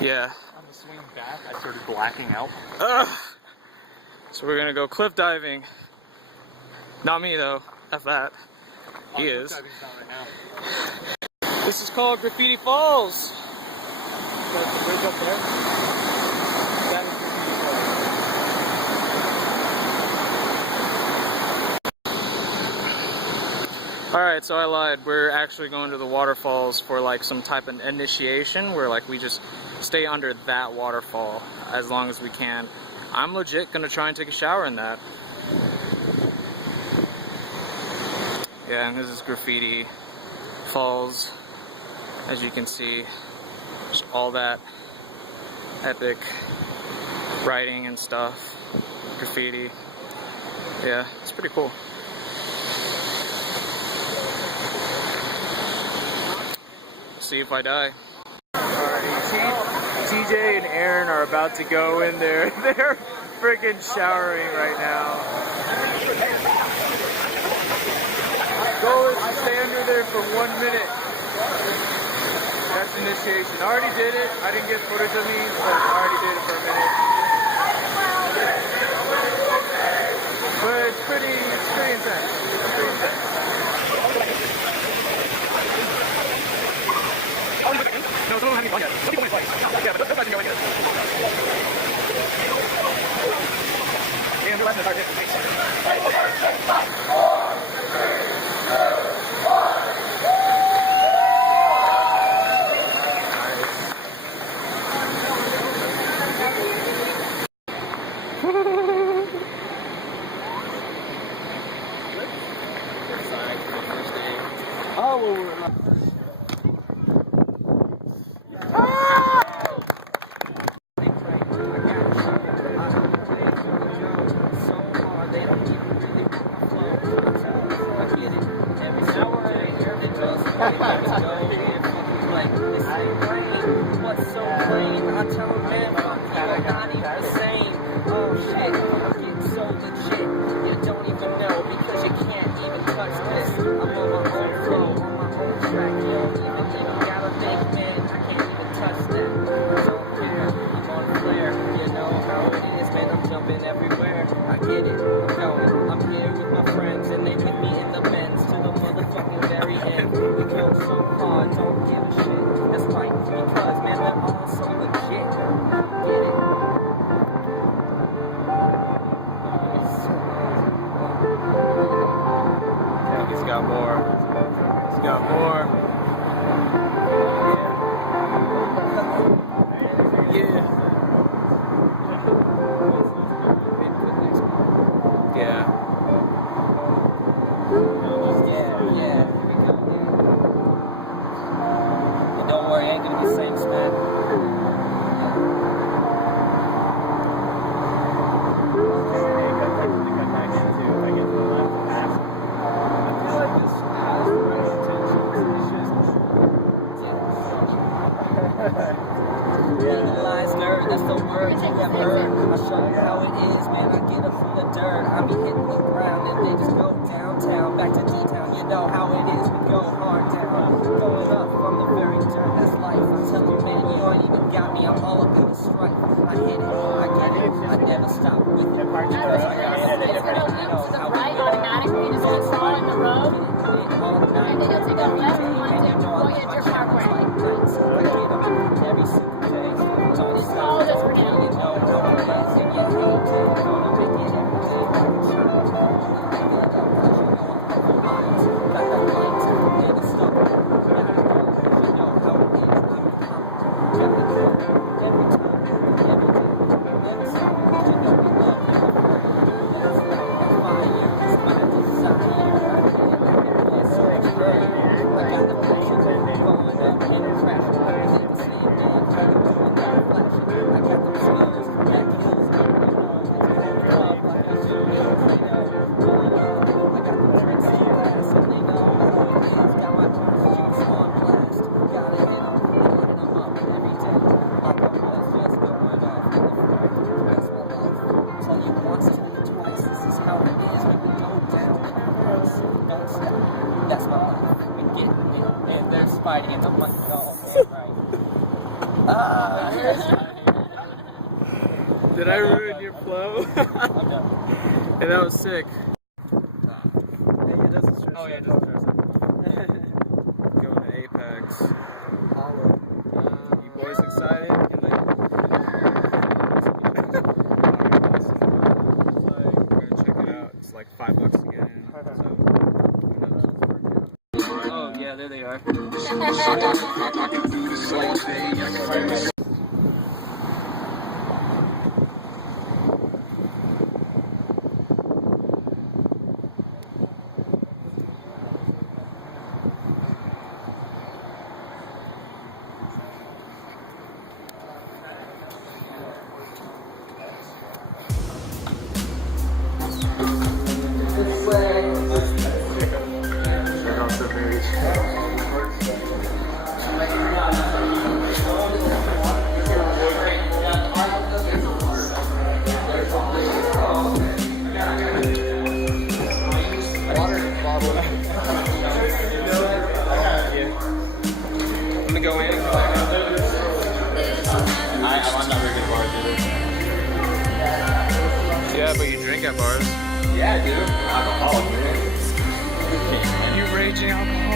Yeah. On the swing back, I started blacking out. So we're gonna go cliff diving. Not me though. F that. He is. Cliff diving's not right now. This is called Graffiti Falls. There's the bridge up there. That is Graffiti Falls. Alright, so I lied. We're actually going to the waterfalls for like some type of initiation where like we just stay under that waterfall as long as we can. I'm legit gonna try and take a shower in that. Yeah, and this is Graffiti Falls. As you can see, just all that epic writing and stuff, graffiti. Yeah, it's pretty cool. See if I die. Alright, TJ and Aaron are about to go in there. They're freaking showering right now. Goal is to stay under there for 1 minute. That's initiation. I already did it. I didn't get footage of me, but I already did it for a minute. But it's pretty intense. It's pretty intense. No, someone hasn't gone yet. Some people might play. Yeah, but those guys can go in here. And your last is our hit. Did I ruin your flow? Hey, that was sick. Oh yeah, it doesn't stress it. Going to Apex. Hollow. You boys excited? Can they... We're gonna check it out. It's like $5 to get in. So, Oh yeah, there they are. I'm gonna go in. I'm not very good at bars either. Yeah, but you drink at bars. Yeah, I do. Alcoholic, man. You raging alcoholic?